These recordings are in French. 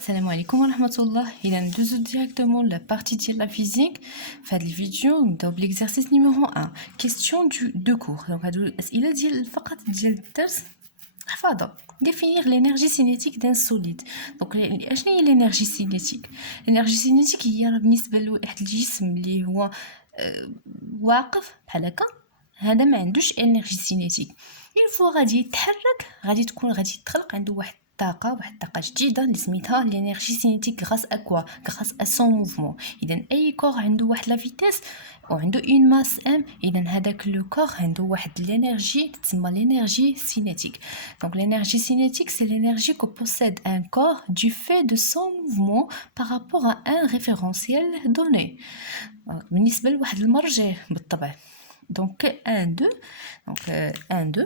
Salam alaikum wa rahmatullah. Il a deux directement la partie de la physique. Fait la vidéo de l'exercice numéro 1. Question de cours. Donc, il a dit le فقط ديال الدرس حفاظة. Définir l'énergie cinétique d'un solide. Donc, شنو هي l'énergie cinétique? L'énergie cinétique هي بالنسبة لواحد الجسم اللي هو واقف بحال هكا. هذا ما عندوش انرجي سينيتيك. اون فوا غادي يتحرك غادي تخلق عنده واحد الطاقه جديده اللي سميتها لينيرجي سينيتيك غاس ا كوا غاس ا سون موفمون. اذا اي كور عنده واحد لا فيتيس وعنده اون ماس ام، اذا هذاك لو كور عنده واحد لينيرجي تسمى لينيرجي cinétique. Donc l'énergie cinétique, c'est l'énergie que possède un corps du fait de son mouvement par rapport à un référentiel donné. بالنسبه لواحد المرجع بالطبع. Donc 1 2. Donc 1 2.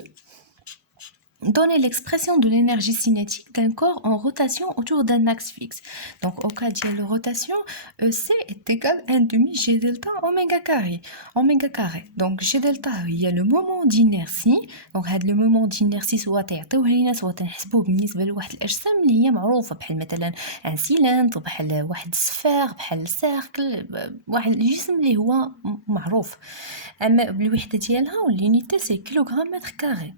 Donner l'expression de l'énergie cinétique d'un corps en rotation autour d'un axe fixe. Donc, au cas de la rotation, EC est égal à 1 demi G delta oméga carré. Oméga carré. Donc, G delta, il y a le moment d'inertie. Donc, le moment d'inertie soit يعطيوه لينا soit نحسبوه بالنسبة لواحد الأجسام اللي هي معروفة بحال مثلا ان سيلندر، بحال واحد السفير، بحال سيركل، واحد الجسم اللي هو معروف. أما بالوحدة ديالها واليونيتي سي كيلوغرام متر كاري.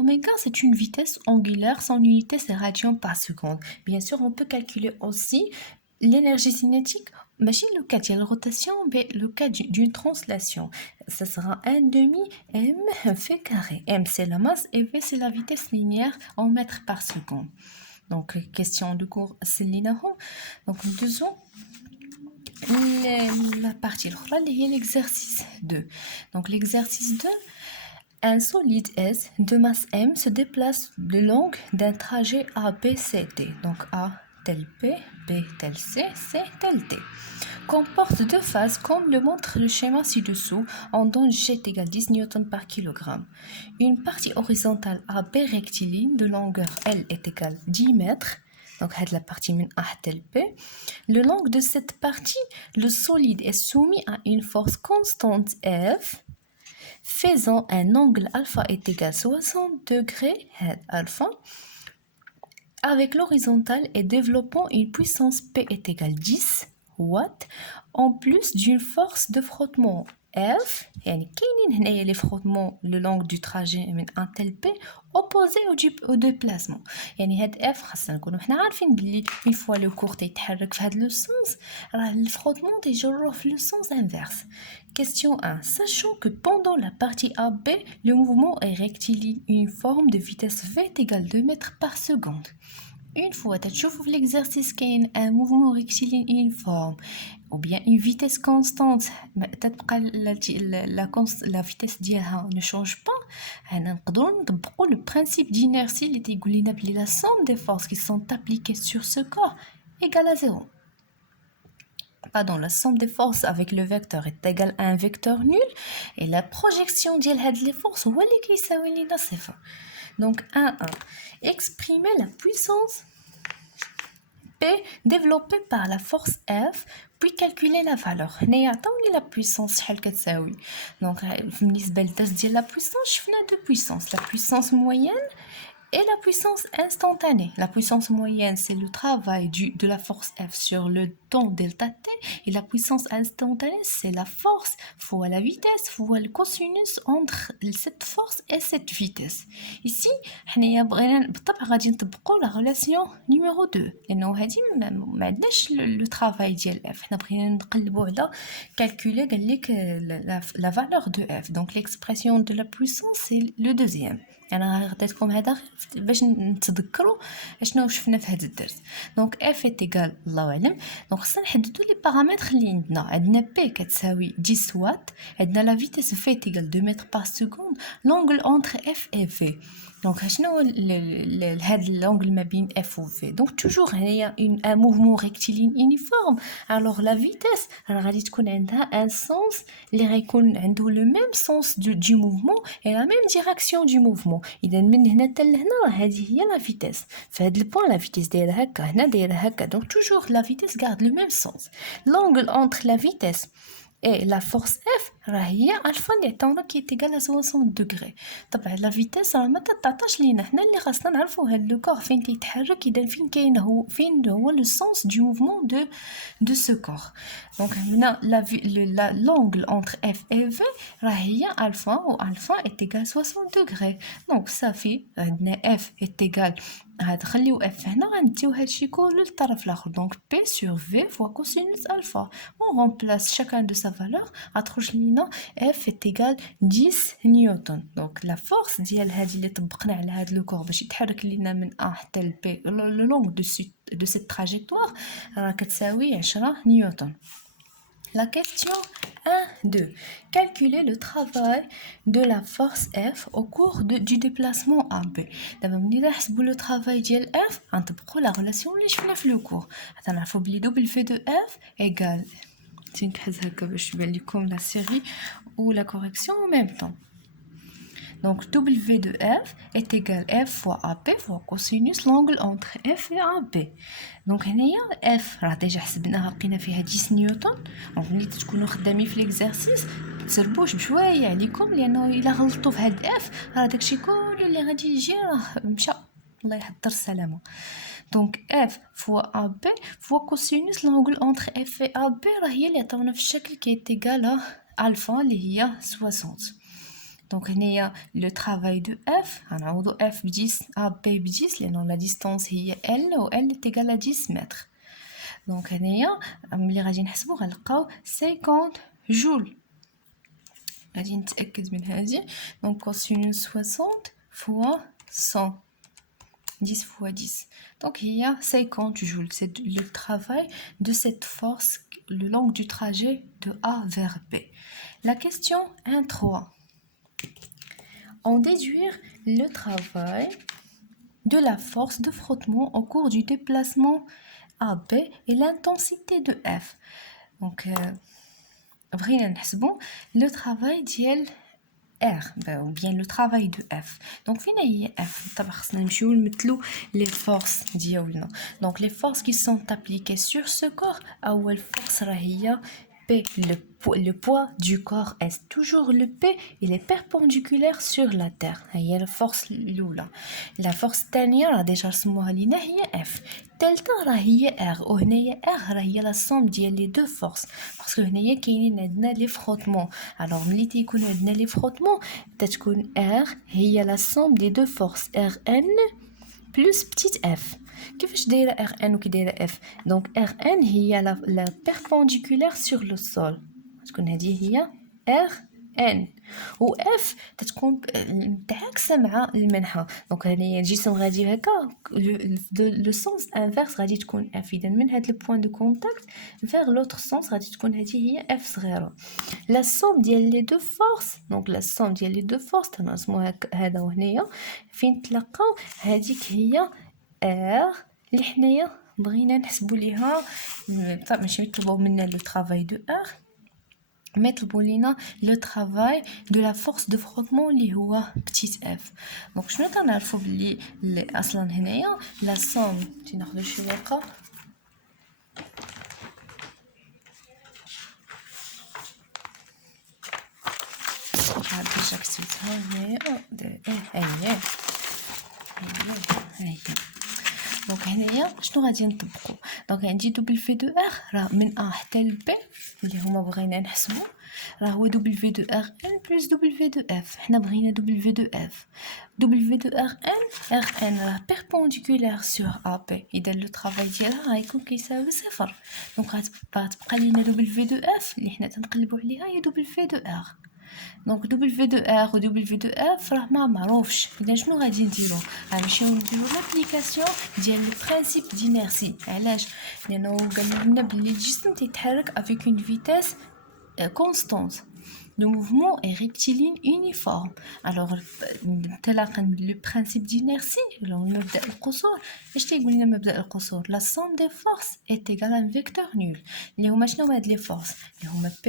Oméga, c'est une vitesse angulaire, son unité c'est radian par seconde. Bien sûr, on peut calculer aussi l'énergie cinétique, mais le cas de la rotation, mais le cas d'une translation. Ça sera 1 demi m v carré. M c'est la masse et v c'est la vitesse linéaire en mètres par seconde. Donc, question de cours, c'est l'inahom. Donc, nous faisons la partie, l'exercice 2. Donc, l'exercice 2. Un solide S de masse M se déplace le long d'un trajet ABCD. Donc A tel P, B tel C, C tel D. Comporte deux phases comme le montre le schéma ci-dessous. On donne G égale 10 N par kilogramme. Une partie horizontale AB rectiligne de longueur L est égale 10 mètres. Donc, la partie A tel P. Le long de cette partie, le solide est soumis à une force constante F. Faisant un angle alpha est égal à 60 degrés alpha avec l'horizontale et développant une puissance P est égale 10 watts en plus d'une force de frottement F. يعني كاينين هنايا لي frottements le long du trajet من un tel P opposé au déplacement. يعني هاد F خاصنا نكونوا حنا عارفين بلي une fois le cours تيتحرك في هاد لو سونس راه الفروتمون تيجروه في لو سونس انفيرس. Question 1. Sachant que pendant la partie AB, le mouvement est rectiligne, une forme de vitesse V est égale 2 mètres par seconde. Une fois tu trouves l'exercice qu'il y a un mouvement rectiligne uniforme ou bien une vitesse constante, la vitesse ne change pas, le principe d'inertie la somme des forces qui sont appliquées sur ce corps égale à 0. Pardon, la somme des forces avec le vecteur est égale à un vecteur nul et la projection de les forces est 0. Donc 1, 1. Exprimer la puissance P développée par la force F puis calculer la valeur. La puissance donc la puissance, deux puissances. La puissance moyenne et la puissance instantanée. La puissance moyenne, c'est le travail de la force F sur le temps delta T. Et la puissance instantanée, c'est la force fois la vitesse fois le cosinus entre cette force et cette vitesse. Ici, la relation numéro 2. Et nous le travail de F. Nous calculer la valeur de F. Donc l'expression de la puissance, c'est le deuxième. انا عطيتكم هذا باش نتذكروا اشنو شفنا في هذا الدرس. دونك اف ايغال الله اعلم. دونك خصنا نحددوا لي بارامتر اللي عندنا بي كتساوي 10 وات، عندنا لا فيتيس في ايغال 2 متر بار سكوند، لونغل اونتر اف اي في. دونك شنو هو هذا لونغل ما بين اف و في؟ دونك توجور هنايا ان موفمون ريكتيلين يونيفورم، الوغ لا فيتيس راه غادي تكون عندها ان سونس اللي غيكون عنده لو ميم سونس دو موفمون اي لا ميم ديريكسيون دو موفمون. اذا من هنا حتى لهنا راه هذه هي لا فيتيس، في هذا البوين لا فيتيس دايره هكا، هنا دايره هكا. دونك توجور لا فيتيس غارد لو ميم سونس. لونغل اونتر لا فيتيس et la force F راه هي الفا اللي عطاونا كي تيغال 60 دوغري. طبعا لا فيتاس راه ما تتعطاش لينا حنا، اللي خاصنا نعرفو هاد لو كور فين كيتحرك، اذا فين هو لو سونس دو موفمون دو سو كور. دونك هنا لا لونغل انتر اف اي في راه هي الفا، و الفا اي تيغال 60 دوغري. دونك صافي عندنا اف اي تيغال، غنخليو اف هنا، غنديو هادشي كله للطرف الاخر. دونك بي سور في فوا كوسينوس الفا، on remplace chacun de sa valeur. غتخرج لينا F est égal 10 نيوتن. دونك لا فورس ديال هادي اللي طبقنا على هاد لو كور باش يتحرك لينا من A حتى ل B لو لونغ دو سيت تراجيكتوار راه كتساوي 10 نيوتن. La question 1-2. Calculer le travail de la force F au cours du déplacement AB. دابا ملي نحسبوا لو travail ديال F غنطبقوا لا relation اللي شفنا في لو كور. غنعرفوا بلي W de F égale تنكحز هكا باش تبان لكم لا série ou la correction en même temps. Donc W de F est égal F fois AB fois cosinus l'angle entre F et AB. Donc هنايا F راه ديجا حسبناها لقينا فيها 10 نيوتن. دونك ملي تكونوا خدامين في ليكزارسيس تسربوش بشويه عليكم، لانه الا غلطوا في هاد F راه داكشي كله اللي غادي يجي راه مشى، الله يحضر السلامه. Donc F fois AB fois cosinus l'angle entre F et AB راه هي اللي عطاونا في الشكل qui est égal à alpha اللي هي 60. Donc هنايا le travail de F غنعوضو F ب 10 AB ب 10 لأنه la distance هي L و L est égal à 10 متر. Donc هنايا ملي غادي نحسبو غنلقاو 50 جول. غادي نتأكد من هادي. Donc cosinus 60 fois 100 10 fois 10. Donc il y a 50 joules. C'est le travail de cette force le long du trajet de A vers B. La question 1-3. En déduire le travail de la force de frottement au cours du déplacement AB et l'intensité de F. Donc, بغينا نحسبوا le travail ديال R ou bien le travail de F. Donc فين هي F؟ طبعا خصنا نمشيو نمثلو les forces ديالنا. Donc les forces qui sont appliquées sur ce corps، أول force راه هي P. Le poids du corps est toujours le P. Il est perpendiculaire sur la terre. هي la force الأولى. La force الثانية راه ديجا رسموها لينا هي F. الثالثة راه هي R. وهنايا R راه هي la somme ديال les deux forces. باسكو هنايا كاينين عندنا لي فروتمون. alors ملي تيكون عندنا لي فروتمون تتكون R هي la somme des deux forces Rn plus petite f. كيفاش دايره Rn وكي دايره F؟ donc Rn هي la perpendiculaire sur le sol، تكون هذه هي Rn، و F تتكون متعاكسه مع المنحى. دونك هنايا الجسم غادي هكا لو سونس انفيرس غادي تكون F. اذا من هاد لو بوين دو كونتاكت فيغ لوتر سونس غادي تكون هذه هي F صغيره. لا سوم ديال لي دو فورس، دونك لا سوم ديال لي دو فورس تنرسموها هذا وهنايا فين تلاقاو هذيك هي R اللي حنايا بغينا نحسبوا ليها. طبعا ماشي يطلبوا منا لو طرافاي دو R، mais يطلبوا لينا لو طرافاي دو لا فورس دو فروتمون اللي هو بتيت اف. دونك شنو كنعرفوا بلي اصلا هنايا لا سوم تناخذوا شي ورقه ديجا كتبتها هي هي. دونك هنايا شنو غادي نطبقوا؟ دونك عندي دبليو دو ار راه من ا حتى ل بي اللي هما بغينا نحسبوا راه هو دبليو دو ار ان بلس دبليو دو اف. حنا بغينا دبليو دو اف. دبليو دو ار ان راه بيربونديكولير سور ا بي، اذا لو طرافاي ديالها غيكون كيساوي صفر. دونك غتبقى لينا دبليو دو اف اللي حنا تنقلبوا عليها هي دبليو دو ار. دونك دبليو دو ار و دبليو دو اف راه ما معروفش. اذا شنو غادي نديرو؟ غنمشيو نديرو لابليكاسيون ديال لو برينسيپ دينيرسي. علاش؟ لانه قال لنا بلي الجسم تيتحرك افيك اون فيتاس constante. Le mouvement est rectiligne uniforme. Alors, le principe d'inertie, المبدأ القصور، ايش تيقول لنا مبدأ القصور؟ La somme des forces est égale à un vecteur nul. اللي هما شنو هاد لي فورس؟ اللي هما P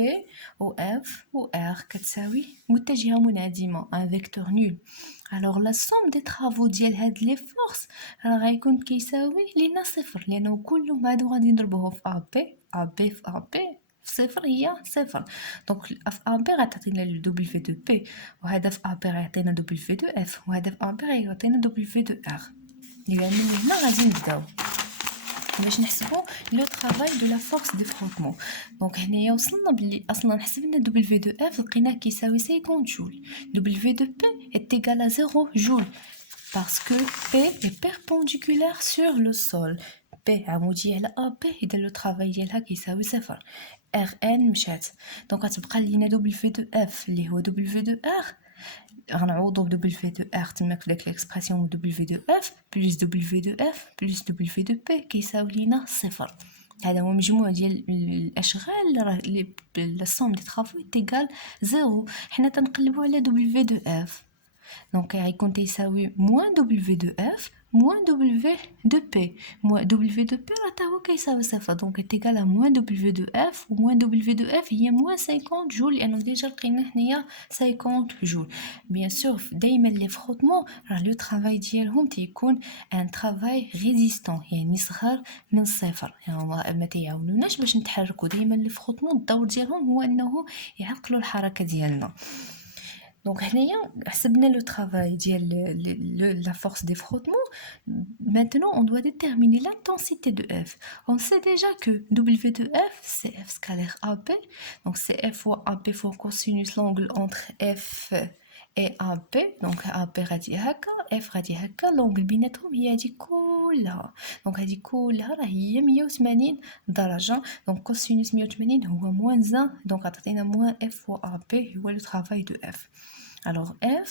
و F و R كتساوي متجهة منعدمة، un vecteur nul. Alors la somme des travaux ديال هاد لي فورس راه غيكون كيساوي لينا صفر، لأنه كلهم هادو غادي نضربوه في AB في AB صفر هي صفر. دونك في امبير غتعطينا دبليو دو بي، وهذا في امبير يعطينا دبليو دو اف، وهذا في امبير يعطينا دبليو دو ار. لأن هنا غادي نبداو باش نحسبوا لو طرافاي دو لا فورس دو فروتمون. دونك هنايا وصلنا بلي اصلا حسبنا دبليو دو اف لقيناه كيساوي 50 جول. دبليو دو بي est égal à 0 joule parce que P est perpendiculaire sur le sol. P عمودية على AB، إذا لو طرافاي ديالها كيساوي صفر. RN مشات، دونك غتبقى لينا دبليو دو اف اللي هو دبليو دو ار، غنعوضو بدبليو دو ار تماك في داك ليكسبرسيون دبليو دو اف بلس دبليو دو اف بلس دبليو دو بي كيساوي لينا صفر. هذا هو مجموع ديال الاشغال راه لا سوم دي طرافو تيغال زيرو. حنا تنقلبوا على دبليو دو اف، دونك غيكون تيساوي موان دبليو دو اف موان دبليو دو بي. موان دبليو دو بي راه تا هو كيساوي صفر، دونك تيغال موان دبليو دو اف، وموان دبليو دو اف هي موان 50 جول، لانه ديجا لقينا هنايا 50 جول. بيان سور دائما لي فروتمون راه لو طرافاي ديالهم تيكون ان طرافاي ريزيستون، يعني صغر من صفر، يعني ما تيعاونوناش باش نتحركوا. دائما لي فروتمون الدور ديالهم هو انه يعقلوا الحركه ديالنا. Donc, حسبنا le travail de la force des frottements. Maintenant, on doit déterminer l'intensité de F. On sait déjà que W de F, c'est F scalaire AB. Donc, c'est F fois AB fois cosinus l'angle entre F et AB. Donc, AB radii هكا، F radii هكا، l'angle بيناتهم هي هادي كلها. Donc, هادي كلها راه هي 180 درجة. Donc, cosinus 180 هو moins 1. Donc, عطينا moins F fois AB هو le travail de F. Alors F,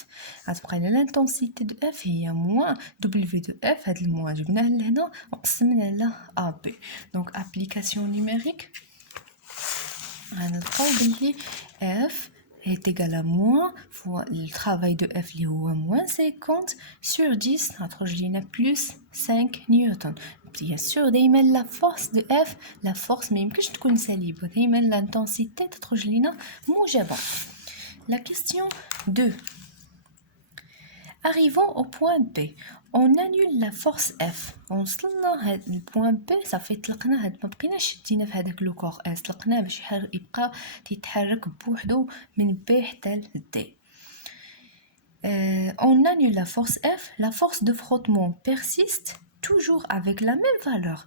غتبقى لنا l'intensité de F هي moins W de F. هاد الموان جبناه لهنا وقسمنا على AB. Donc application numérique غنلقاو بلي F est égal à moins fois le travail de F اللي هو moins 50 sur 10 غتخرج لينا plus 5 نيوتن. Bien sûr دايما la force de F، la force ما يمكنش تكون سالبة، دايما l'intensité تخرج لينا موجبة. La question 2. Arrivons au point B. On annule la force F. وصلنا هاد البوان بي صافي طلقنا هاد ما بقيناش شدينا في هذاك لو كور اس، طلقناه باش يبقى تيتحرك بوحدو من بي حتى ل دي. On annule la force F. La force de frottement persiste toujours avec la même valeur.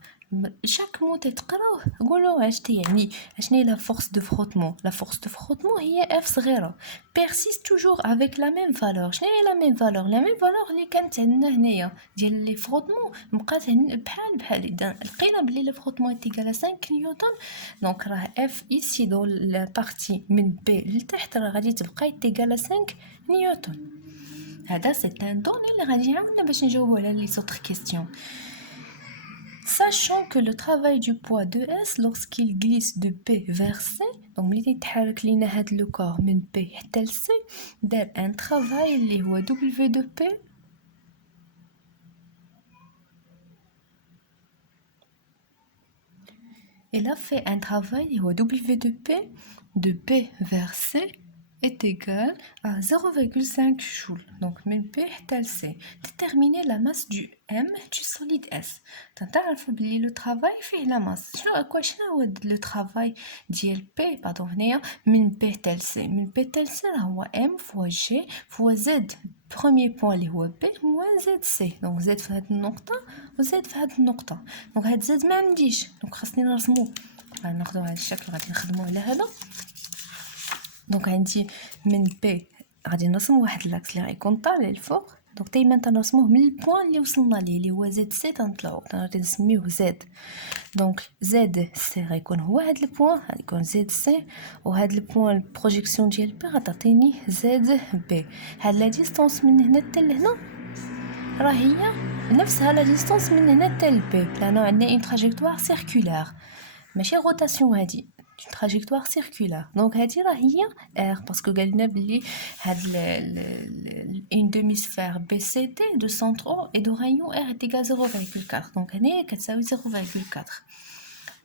Chaque mot تقراوه قولوا اش تيعني، اشني لا فورس دو فروتمون. لا فورس دو فروتمون هي اف صغيره persiste toujours avec la même valeur. شنو هي لا ميم فالور؟ لا ميم فالور اللي كانت عندنا هنايا ديال لي فروتمون بقات بحال اذا لقينا بلي لي فروتمون تيغال 5 نيوتن. دونك راه اف ايسي دو لا بارتي من بي لتحت راه غادي تبقى تيغال 5 نيوتن. هذا سي ان دوني اللي غادي يعاوننا باش نجاوبوا على لي زوطر كيستيون. Sachant que le travail du poids de S lorsqu'il glisse de P vers C, donc ملي يتحرك لينا هاد لو كور من P حتى ل C دار un travail اللي هو W de P il a fait un travail اللي هو W de P vers C est égal à 0,5 joule. Donc, من P حتى ل C. Déterminer la masse du M du solide S. تعرفوا بلي لو travail فيه لا ماس. شنو هو لو travail ديال P pardon هنايا من P حتى ل C. من P حتى ل C راه هو M fois G fois Z. premier point اللي هو B moins ZC. Donc Z في هاد النقطة و Z في هاد النقطة. Donc هاد Z ما عنديش. Donc خاصني نرسمو. غناخدو هاد الشكل غادي نخدمو على هذا. دونك عندي من بي غادي نرسم واحد لاكس اللي غيكون طالع الفوق. دونك دائما تنرسموه من البوان اللي وصلنا ليه اللي هو زد سي تنطلعو غادي نسميوه زد. دونك زد سي غيكون هو هاد البوان غيكون زد سي، وهاد البوان البروجيكسيون ديال بي غتعطيني زد بي. هاد لا ديستونس من هنا حتى لهنا راه هي نفسها لا ديستونس من هنا حتى لبي، لانه عندنا اون تراجيكتوار سيركولار ماشي روتاسيون، هادي une trajectoire circulaire. Donc هادي راه هي R parce que قالنا بلي هاد une demi-sphère BCD de centre O et de rayon R est égal à 0,4. Donc هنا كتساوي 0,4.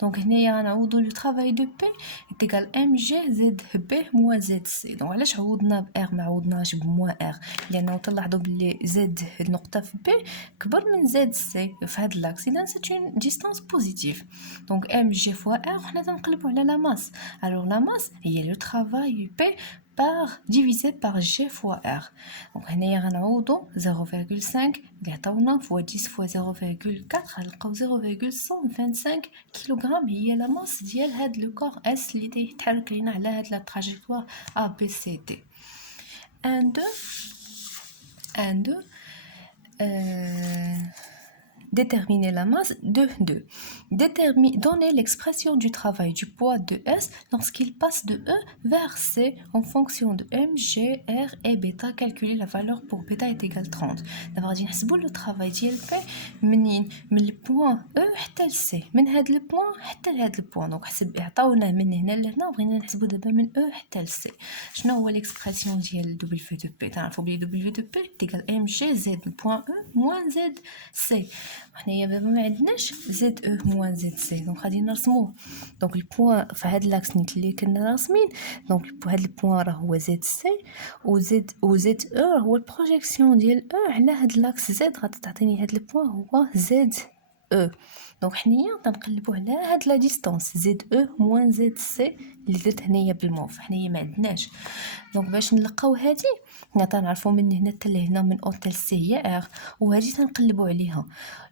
Donc هنايا غنعوضو le travail de P est égal mg زائد B moins zc. Donc علاش عوضنا ب R ما عوضناش ب moins R؟ لأنه تلاحظوا بلي Z النقطة في B كبر من ZC في هاد لاكس، إذا c'est une distance positive. Donc mg fois R وحنا تنقلبو على la masse. Alors la masse هي le travail P divisé par G fois R. Donc هنايا غنعوضو 0,5 اللي عطاونا fois 10 fois 0,4 غنلقاو 0,125 كيلوغرام هي لا ماس ديال هاد لو كور اس اللي تيتحرك لينا على هاد لا تراجيكتوار ا بي سي دي. 1 2 déterminer la masse de 2. Donner l'expression du travail du poids de S lorsqu'il passe de E vers C en fonction de M, G, R et bêta. Calculer la valeur pour bêta est égale 30. D'abord, on va le travail de P من le point E حتى ل C. من هذا le point حتى لهذا le point. Donc, عطاونا من هنا لهنا بغينا نحسبو دابا من E حتى ل C. شنو هو l'expression ديال W de P؟ تعرفوا بلي W de P est égal MG Z le point E moins ZC. حنايا دابا ما عندناش زد او موان زد سي، دونك غادي نرسموه. دونك البوان في هاد لاكس نيت اللي كنا راسمين، دونك هاد البوان راه هو زد سي و زد او هو البروجيكسيون ديال او على هاد لاكس زد، غادي تعطيني هاد البوان هو زد او. دونك حنايا تنقلبوا على هاد لا ديستانس زد او موان زد سي اللي درت هنايا بالموف، حنايا ما عندناش. دونك باش نلقاو هادي تنعرفوا من هنا حتى لهنا من او تال سي هي ار، وهادي تنقلبوا عليها.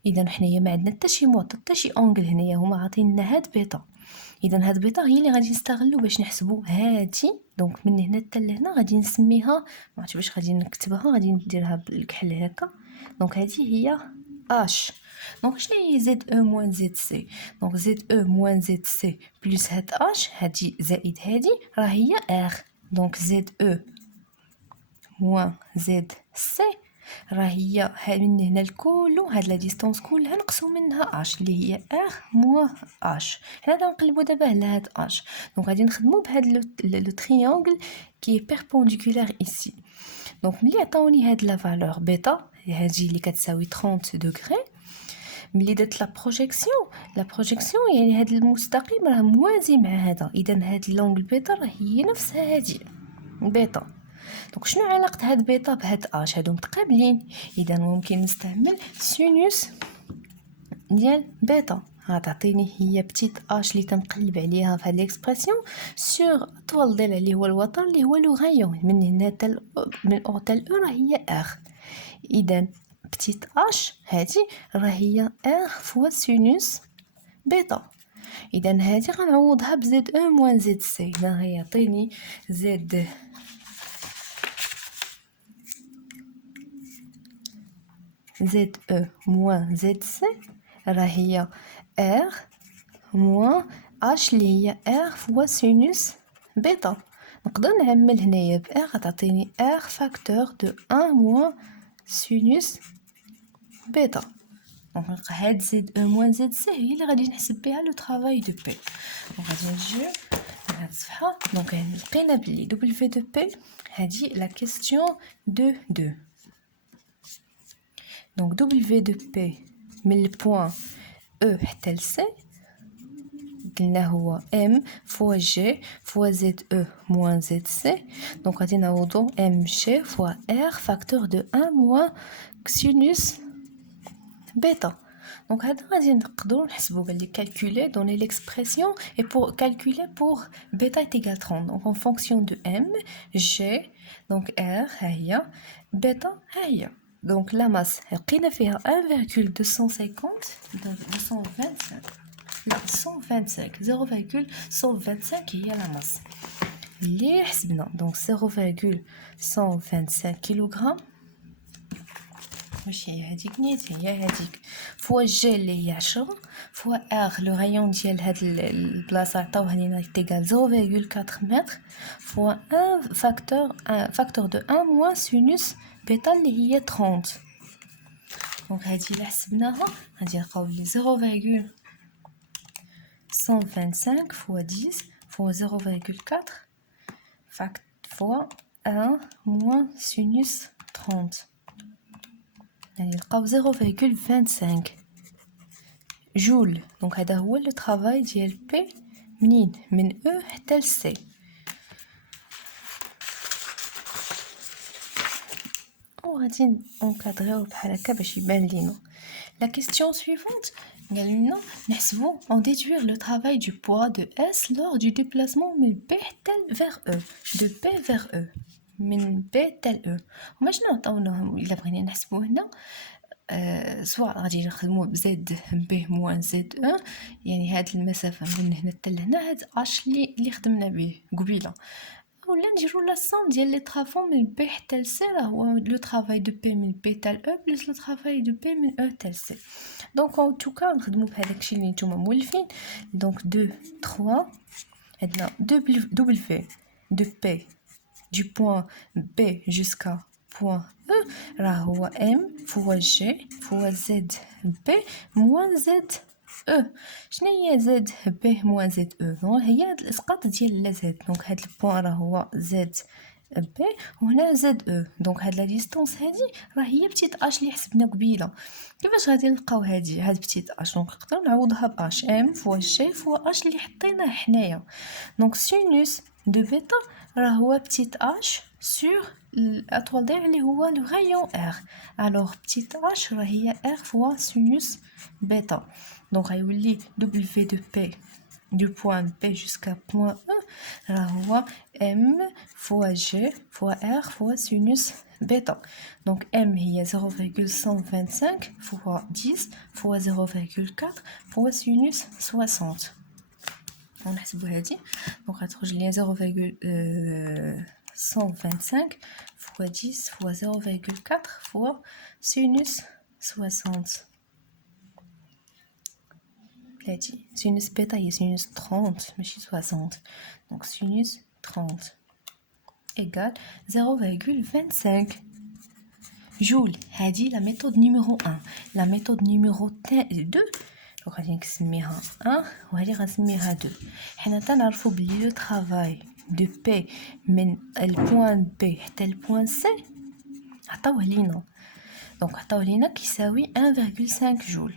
اذا حنايا ما عندنا حتى شي معطى حتى شي اونغل، هنايا هما عاطيننا هاد بيتا. اذا هاد بيتا هي اللي غادي نستغلوا باش نحسبوا هادي. دونك من هنا حتى لهنا غادي نسميها، ما عرفتش باش غادي نكتبها، غادي نديرها بالكحل هكا. دونك هادي هي اش. دونك شنو هي زد او موان زد سي؟ دونك زد او موان زد سي بلس هاد اش هادي زائد هادي راه هي ار. دونك زد او موان زد سي راه هي من هنا لكل هاد لا ديستانس كلها نقصوا منها اش اللي هي ار موان اش. حنا غنقلبوا دابا على هاد اش. دونك غادي نخدموا بهاد لو تريانغل كي بيربونديكولار ايسي. دونك ملي عطاوني هاد لا فالور بيتا هادي اللي كتساوي 30 دوغري، ملي درت لا بروجيكسيون يعني هاد المستقيم راه موازي مع هذا، اذا هاد لونغل بيتا راه هي نفسها هادي بيتا. دونك شنو علاقه هاد بيتا بهاد اش؟ هادو متقابلين، اذا ممكن نستعمل سينوس ديال بيتا. غتعطيني هي بتيت اش اللي تنقلب عليها في هاد ليكسبرسيون سور طول ضلع اللي هو الوتر اللي هو لو غايون من هنا من او تال او راه هي ار. اذا بتيت اش هادي راه هي ار فوا سينوس بيتا. اذا هادي غنعوضها بزد او موان زد سي، اذا غيعطيني زد زد او موان زد سي راه هي ار موان اش اللي هي ار فوا سينوس بيتا. نقدر نعمل هنايا ب ار غتعطيني ار فاكتور دو 1 موان سينوس بيتا. دونك هاد زد او موان زد سي هي اللي غادي نحسب بها لو طرافاي دو بي. غادي نجيو لهاد الصفحه. دونك لقينا بلي دبليو دو بي هادي لا كيستيون دو. Donc W de P من البوان E حتى ل C قلنا هو M فوا G فوا ZE moins ZC. donc غادي نعوضو MG فوا R فاكتور دو 1 موان سينوس بيتا. donc هذا غادي نقدروا نحسبوا باللي calculer donner l'expression et pour calculer pour bêta est égal 30. donc en fonction de M G donc R ها هي bêta ها هي. donc la masse لقينا فيها 1,250 0,125 هي la masse اللي حسبنا. donc 0,125 كيلوغرام ماشي هي هذيك نيت، هي هذيك فوا جي اللي هي 10 فوا ار لو رايون ديال هاد البلاصه عطاوها لينا تيغال 0,4 متر فوا 1 فاكتور دو 1 موان سينوس بيتا اللي هي 30. دونك هادي اللي حسبناها غادي نلقاو لي 0,125 فوا 10 فوا 0,4 فوا 1 موان سينوس 30 يعني نلقاو 0,25 جول. دونك هذا هو لو طرافاي ديال بي منين من او حتى ل سي. وغادي نكادريو بحال هكا باش يبان لينا. La question suivante, on déduire le travail du poids de S lors du déplacement de B tel vers E. De B vers E. من B tel E. وما شنو عطاونا إلا بغينا نحسبو هنا سواء غادي نخدمو بزد B موان زد E، يعني هاد المسافة من هنا حتى لهنا هاد H اللي خدمنا به قبيلة. ولا نديرو لا سوم ديال لي طرافو من بي حتى ل سي راه هو لو طرافاي دو بي من بي تال او بلس لو طرافاي دو بي من او تال سي. دونك ان توكا نخدمو بهذاك الشيء اللي نتوما مولفين. دونك 2 3 عندنا دبليو دو بي du point B jusqu'à point E راه هو M فوا G فوا Z B moins Z E. شنو هي Z B moins Z E؟ هي هاد الاسقاط ديال لا Z. دونك هاد البوان راه هو Z B وهنا Z E. دونك هاد لا ديستونس هادي راه هي بتيت اش اللي حسبنا قبيله. كيفاش غادي نلقاو هاد بتيت اش؟ دونك نقدروا نعوضها باش M فوا G فوا اش اللي حطيناه حنايا. دونك سينوس دو بيتا راه هو بتيت اش sur l'étoile d'air اللي هو le rayon R. alors petite h راه هي R fois sinus bêta. donc غيولي W de P du point P jusqu'à point E راه هو M fois G fois R fois sinus bêta. donc M هي 0,125 fois 10 fois 0,4 fois sinus 60. ونحسبو هادي دونك غتخرج ليا 0,125 fois 10 fois 0,4 fois sinus 60. بلاتي sinus بيتا هي sinus 30 ماشي 60. donc sinus 30 égale 0,25 joule. هادي la méthode numéro 1. la méthode numéro 2 غادي نسميها 1 وهذه غنسميها 2. حنا تنعرفوا بلي لو طرافاي دو بي من البوان بي حتى البوان سي عطاوه لينا. دونك عطاوه لينا كيساوي 1.5 جول.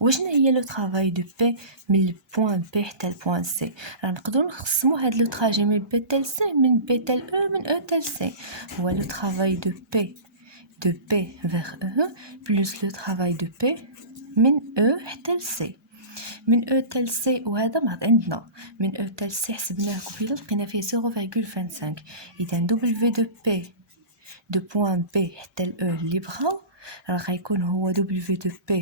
وشنو هي لو طرافاي دو بي من البوان بي حتى البوان سي؟ راه نقدروا نقسموا هاد لو تراجي من بي تال سي من بي تال او من او تال سي. هو لو طرافاي دو بي vers E plus le travail de P من E حتى ل C. من E حتى ل C وهذا ما عندنا من E حتى ل C حسبناه قبيله لقينا فيه 0.25. إذا W de P de point B حتى ل E اللي بغاو راه غيكون هو W de P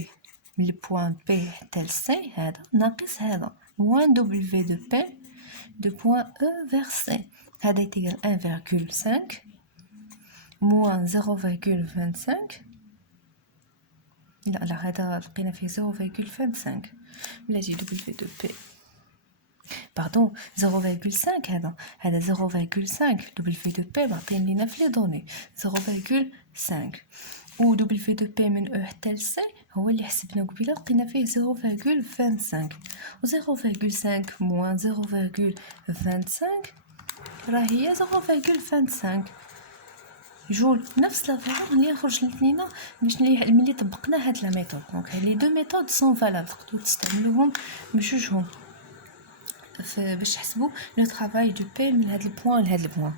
من point B حتى ل C هذا ناقص هذا moins W de P de point E vers C. هذا يتيغل 1.5 moins 0,25. لا هذا لقينا فيه 0,25 بلاتي W de P باردون 0,5 هذا 0,5 W de P معطين لينا في لي دوني 0,5 و W de P من E حتى ل C هو اللي حسبنا قبيله لقينا فيه 0,25 و 0,5 moins 0,25 راه هي 0,25 جول. نفس لا فالور اللي خرجت لينا باش ملي طبقنا هاد لا ميثود. دونك لي دو ميثود سون فالابل تقدروا تستعملوهم بجوجهم باش تحسبوا لو طرافاي دو بي من هاد البوان لهاد البوان.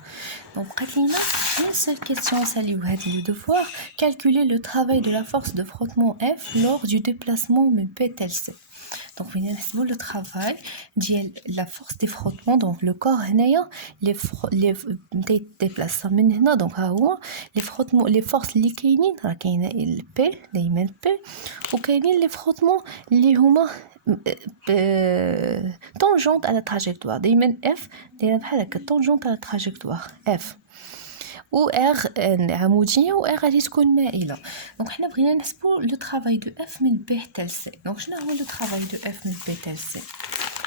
دونك بقات لينا اون سول كيسيون ساليو هاد لي دوفوار. calculer le travail de la force de frottement F lors du déplacement من P tel C. Donc on va le travail de la force de frottement. Donc le corps هنايا les déplacements من هنا. donc ها هو les frottements les forces اللي كاينين راه كاينه ال P دائما P وكاينين les frottements اللي هما tangente à la trajectoire. دائما F دايره بحال هكا tangente à la trajectoire F و R عمودية و R غادي تكون مائلة. دونك حنا بغينا نحسبو لو طرافاي دو F من B حتى ل C. دونك شنو هو لو طرافاي دو F من B حتى ل C؟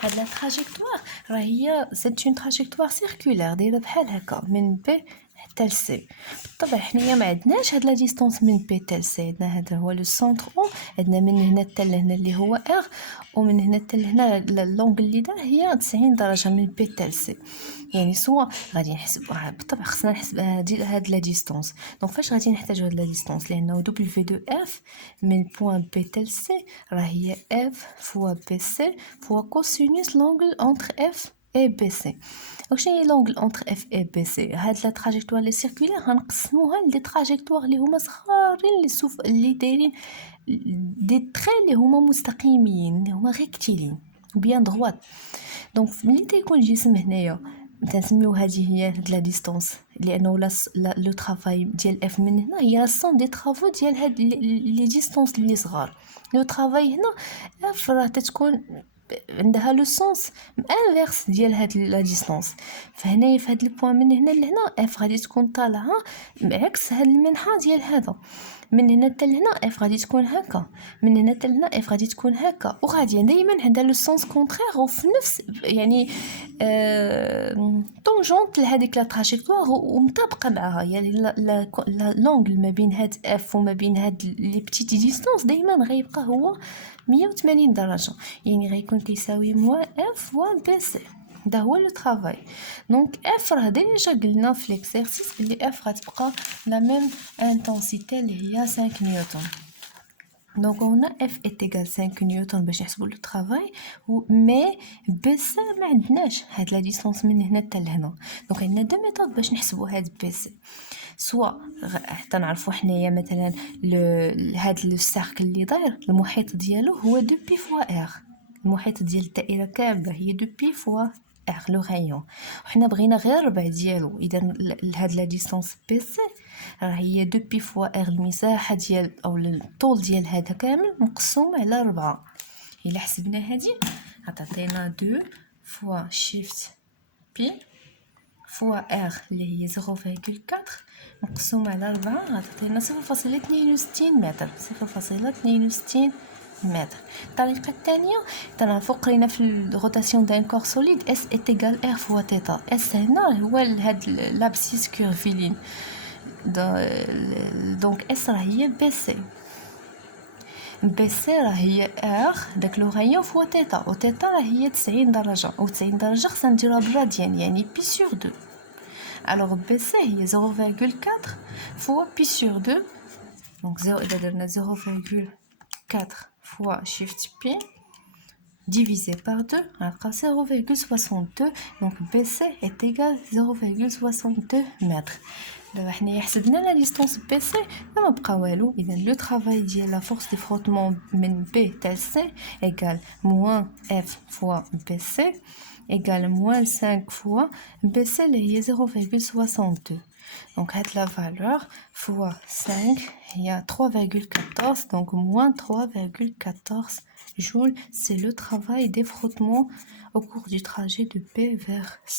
هاد لا تراجيكتوار راه هي سيت اون تراجيكتوار سيركولار دايره بحال هكا من B تال سي. بالطبع حنايا ما عندناش هاد لا ديستونس من بي تال سي، عندنا هذا هو لو سونتر او، عندنا من هنا حتى لهنا اللي هو ار، ومن هنا حتى لهنا لونغل اللي دار هي 90 درجه من بي تال سي. يعني سوا غادي نحسب بالطبع خصنا نحسب هاد لا ديستونس. دونك فاش غادي نحتاجو هاد لا ديستونس؟ لانه دبليو دو اف من بوين بي تال سي راه هي اف فوا بي سي فوا كوسينوس لونغل انتر اف اي بي سي. وشنو هي لونغل انتر اف اي بي سي؟ هاد لا تراجيكتوار لي سيركولير غنقسموها لدي تراجيكتوار اللي هما صغارين اللي دايرين دي تري اللي هما مستقيمين، اللي هما ريكتيلين بيان دغوات. دونك ملي تيكون جسم هنايا تنسميو هذه هي لا ديستونس، لانه لو طرافاي ديال اف من هنا هي لا سون دي طرافو ديال هاد لي ديستونس اللي صغار. لو طرافاي هنا اف راه تتكون عندها لو سونس انفيرس ديال هاد لا ديستونس. فهنايا في هاد البوين من هنا لهنا اف غادي تكون طالعه عكس هاد المنحى ديال هذا. من هنا حتى لهنا اف غادي تكون هكا، من هنا حتى لهنا اف غادي تكون هكا، وغادي دائما عندها لو سونس كونترير وفي نفس يعني طونجونت لهذيك لا تراجيكتوار ومطابقه معها. يعني لا لونغل ما بين هاد اف وما بين هاد لي بتيتي ديستونس دائما غيبقى هو 180 درجه، يعني غيكون كيساوي موان اف فوا بي سي. ده هو لو طرافاي. دونك اف راه ديجا قلنا في ليكسيرسيس بلي اف غتبقى لا ميم انتنسيتي اللي هي 5 نيوتن. دونك هنا اف est égal 5 نيوتن باش نحسبوا لو طرافاي، مي بي سي ما عندناش هاد لا ديستونس من هنا حتى لهنا. دونك عندنا دو ميثود باش نحسبوا هاد بي سي. سوا حتى نعرفوا حنايا مثلا هاد لو سيركل اللي داير المحيط ديالو هو 2 بي فوا ار، المحيط ديال الدائره كامله هي 2 بي فوا ار لو غايون، وحنا بغينا غير الربع ديالو. اذا هاد لا ديستونس بي سي راه هي 2 بي فوا ار المساحه ديال او الطول ديال هذا كامل مقسوم على 4. الا حسبنا هذه غتعطينا 2 فوا شيفت بي فوا ار اللي هي 0.4 مقسوم على 4 غتعطينا 0.62 متر، 0.62 متر. الطريقه الثانيه تنعرفوا قرينا في الروتاسيون دان كور سوليد اس est égal r فوا تيتا. اس هنا هو هاد لابسيس كيرفيلين، دونك اس راه هي بي سي. بي سي راه هي ار داك لو غايون فوا تيتا، و تيتا راه هي 90 درجه، و 90 درجه خصنا نديروها بالراديان يعني بي سور 2. الوغ بي سي هي 0.4 فوا بي سور 2. دونك اذا درنا 0.4 فوا شيفت بي divisé par 2 غنلقى 0.62. دونك بي سي est égal 0.62 متر. دابا حنايا حسبنا لا ديستونس بي سي ما بقى والو. اذا لو طرافاي ديال لا فورس دي فروتمون من بي تال سي ايغال موان اف فوا بي سي ايغال موان 5 فوا بي سي اللي هي 0.62. دونك هاد لا فالور فوا 5 هي 3.14. donc moins 3.14 joules. C'est le travail des frottements au cours du trajet de P vers C.